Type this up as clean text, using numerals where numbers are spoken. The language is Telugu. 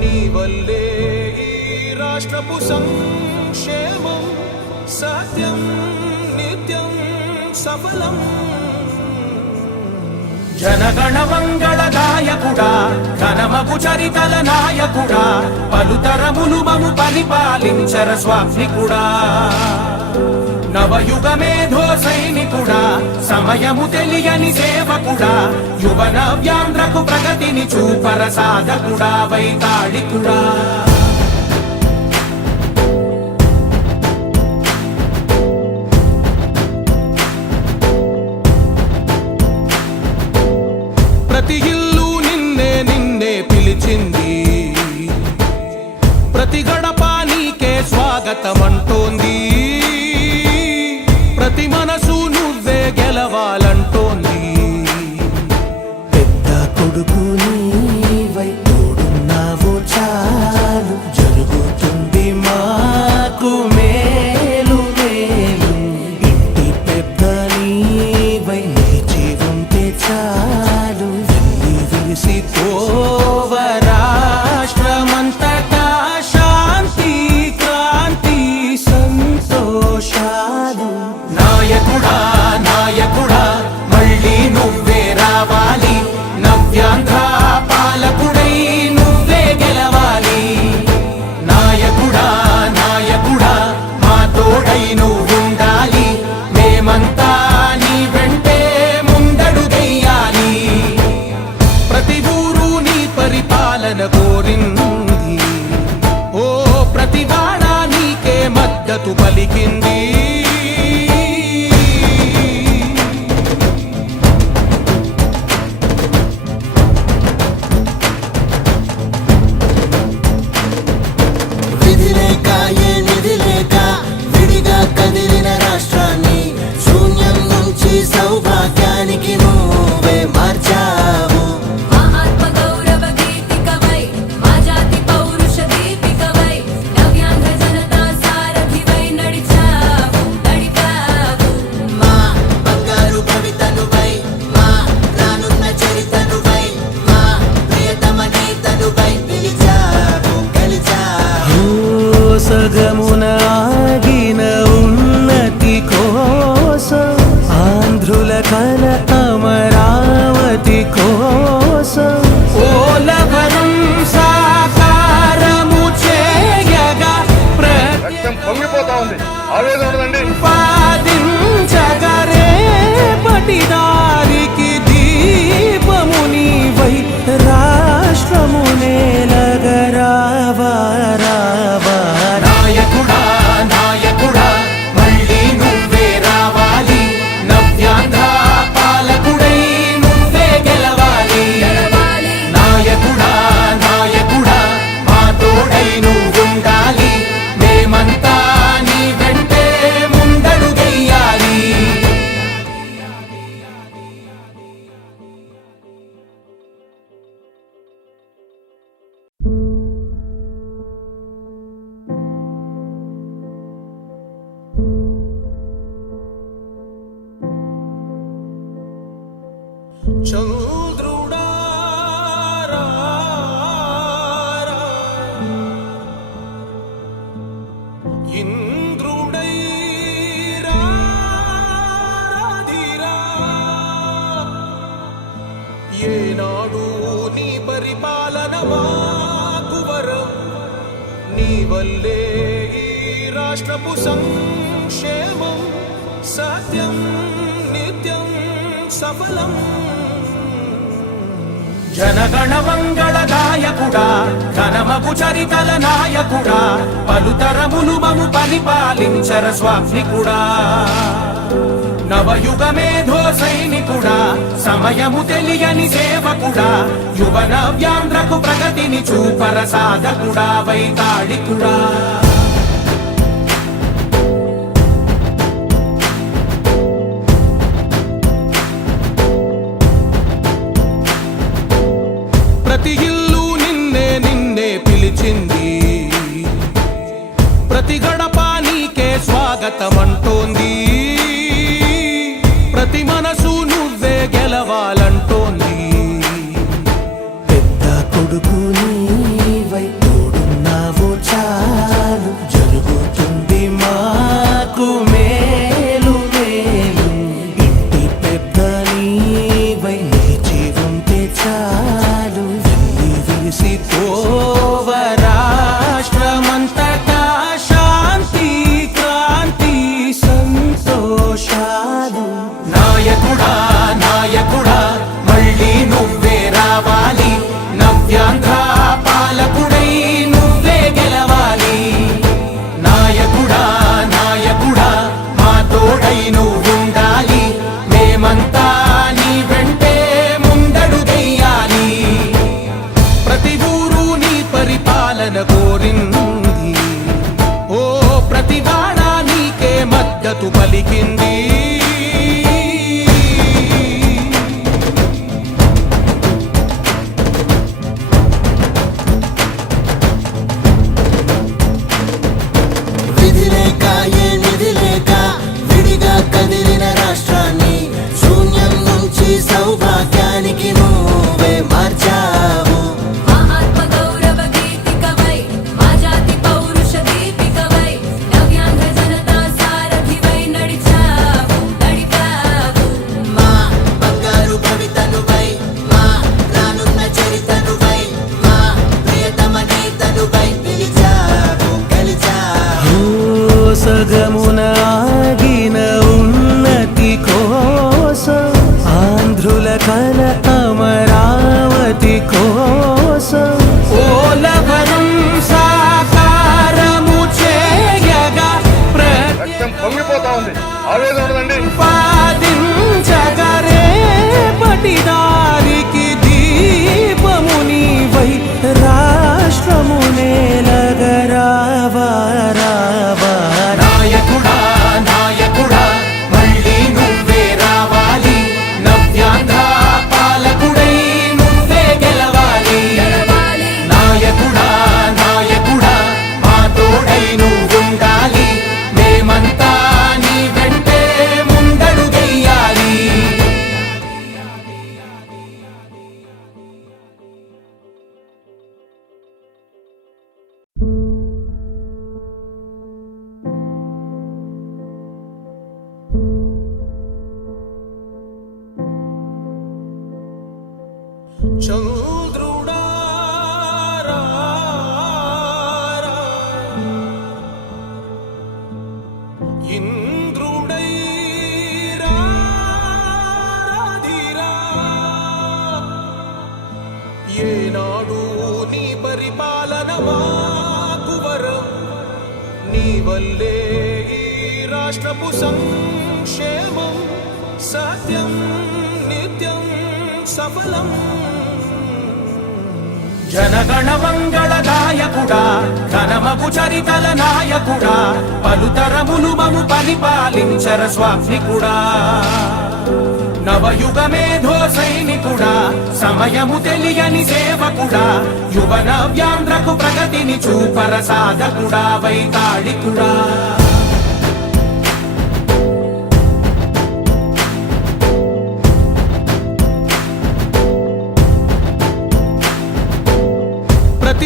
నీ వల్లే ఈ రాష్ట్రపు సంక్షేమం సత్యం నిత్యం సఫలం. జనగణ మంగళ గాయకుడా ఘనమగు చరితల నాయకుడా పలుతరములు మము పరిపాలించర స్వామికుడా. నవయుగ మేధో సైనికుడా సమయము తెలియని సేవకుడా యువన వ్యాంధ్రకు ప్రగతిని చూపర సాధకుడా వైతాళికుడా. ప్రతి ఇల్లు నిన్నే నిన్నే పిలిచింది, ప్రతి గడప నీకే స్వాగతమంటోంది, ప్రతి మనసు నువ్వే గెలవాలంటోంది. పెద్ద కొడుకు నీవై తోడున్నావు చాలు జరుగుతుంది మాకు మేలు మేలు. ఇంటి పెద్ద నీవై నిలిచి ఉంటే చాలు వెళ్ళి విరిసి పోవ రాష్ట్రమంతటా శాంతి క్రాంతి సంతోషాలు. నాయకుడా నాయకుడా మళ్ళీ నువ్వే రావాలి, నవ్యాంధ్ర పాలకుడై నువ్వే గెలవాలి. నాయకుడా నాయకుడా మా తోడై నువ్వుండాలి, మేమంతా నీ వెంటే ముందడుగెయ్యాలి. ప్రతి ఊరు నీ పరిపాలన కోరింది, ఓ ప్రతి వాడ నీకే మద్దతు పలికింది. విధి లేక ఏ నిధి లేక విడిగా కదిలిన రాష్ట్రాన్ని శూన్యం నుంచి సౌభాగ్యానికి నువ్వే మార్చావు. మా ఆత్మ గౌరవ గీతికవై మా జాతి పౌరుష దీపికవై నవ్యాంధ్ర జనతా సారథివై నడిచావు నడిపావు. మా బంగారు భవితనువై మా రానున్న చరితనువై మా ప్రియతమ నేతనువై పిలిచావు గెలిచావు. సగమున ఆగిన ఉన్నతి కోసం ఆంధ్రుల కల అమరావతి కోసం ఓలవరం సాకారము చేయగా రక్తం పొంగిపోతా ఉంది, ఆవేదన ఉండదండి. ప్రతిపాదించగరే పటిదారికి దీపము నీవై రాష్ట్రము నేలగరావా రావా. నాయకుడా నాయకుడా మళ్ళీ నువ్వే రావాలి, నవ్యాంధ్ర పాలకుడై నువ్వే గెలవాలి. నాయకుడా నాయకుడా మా తోడై నువ్వుండాలి, మేమంతా నీ వెంటే ముందడుగెయ్యాలి. చంద్రుడా రా రా, ఇంద్రుడై రాధిరా. ఏనాడు నీ పరిపాలన మాకు వరం, నీ వల్లే ఈ రాష్ట్రపు సంక్షేమం సత్యం నిత్యం సఫలం. జనగణ మంగళ గాయకుడా ఘనమగు చరితల నాయకుడా పలుతరములు మము పరిపాలించర స్వామికుడా. నవయుగ మేధో సైనికుడా సమయము తెలియని సేవకుడా యువన వ్యాంధ్రకు ప్రగతిని చూపర సాధకుడా వైతాళికుడా. ప్రతి ఇల్లు నిన్నే నిన్నే పిలిచింది, ప్రతి గడప నీకే స్వాగతమంటోంది, ప్రతి మనసు నువ్వే గెలవాలంటోంది. పెద్ద కొడుకు నీవై మురిసిపోవ రాష్ట్రమంతటా శాంతి క్రాంతి సంతోషాలు. నాయకుడా నాయకుడా మళ్ళీ నువ్వే రావాలి, నవ్యాంధ్ర పాలకుడై నువ్వే గెలవాలి. నాయకుడా నాయకుడా మా తోడై నువ్వుండాలి, మేమంతా నీ వెంటే ముందడుగెయ్యాలి. ప్రతి ఊరు నీ పరిపాలన కోరింది, ఓ ప్రతివాడ నీకే మద్దతు పలికింది. విధి లేక ఏ నిధి లేక విడిగా కదిలిన రాష్ట్రాన్ని శూన్యం నుంచి సౌభాగ్యానికి నువ్వే మార్చావు. మా ఆత్మ గౌరవ గీతికవై మా జాతి పౌరుష దీపికవై నవ్యాంధ్ర జనతా సారథివై నడిచావు నడిపావు. మా బంగారు భవితనువై మా రానున్న చరితనువై మా ప్రియతమ నేతనువై పిలిచావు గెలిచావు. సగమున ఆగిన ఉన్నతి కోసం, ఆంధ్రుల కల అమరావతి కోసం, ఓలవరం సాకారము చేయగా రక్తం పొంగిపోతా ఉంది, ఆవేదన ఉండదండి. ప్రతిపాదించగరే పటిదారికి దీపము నీవై రాష్ట్రము నేలగరావా రావా. నాయకుడా నాయకుడా మళ్ళీ నువ్వే రావాలి, నవ్యాంధ్ర పాలకుడై నువ్వే గెలవాలి. నాయకుడా నాయకుడా మా తోడై నువ్వుండాలి, మేమంతా నీ వెంటే ముందడుగెయ్యాలి. చంద్రుడా రా రా, ఇంద్రుడై రాధిరా. ఏనాడు నీ పరిపాలన మాకు వరం, నీ వల్లే ఈ రాష్ట్రపు సంక్షేమం సత్యం నిత్యం సఫలం. జనగణ మంగళ గాయకుడా ఘనమగు చరితల నాయకుడా, పలుతరములు మము పరిపాలించర స్వామికుడా. నవయుగ మేధో సైనికుడా సమయము తెలియని సేవకుడా, యువ నవ్యాంధ్రకు ప్రగతిని చూపర సాధకుడా వైతాళికుడా.